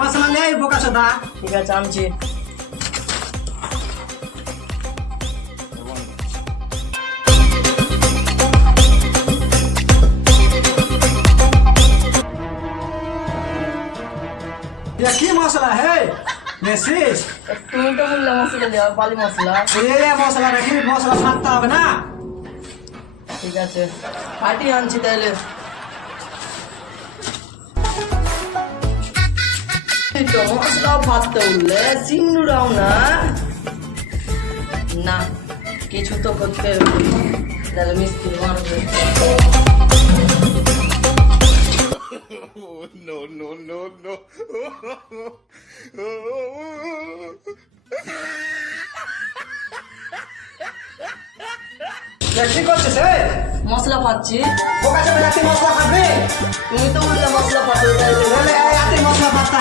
মশলা নেই বোকা সোদা। ঠিক আছে আনছি। এটা কি মশলা হে মেসিস? তুমি তো বললে মশলা দেওয়া, বালি মশলা। মশলা রাখি, মশলা ফাটতে হবে না। ঠিক আছে ফাটিয়ে আনছি তাহলে। তো মশলা ফাটতে উঠলে সিন্নুরাও না, না কিছু তো করতে হবে, তাহলে মিস্ত্রি মানুষ। No, no, no, no. কি করছিস হে? মশলা পাচ্ছি। বোকা সোদা রাখি মশলা ফাটবে? তুমি তো বললে মশলা পাঠাতে, বলে এত মশলা ফাটতে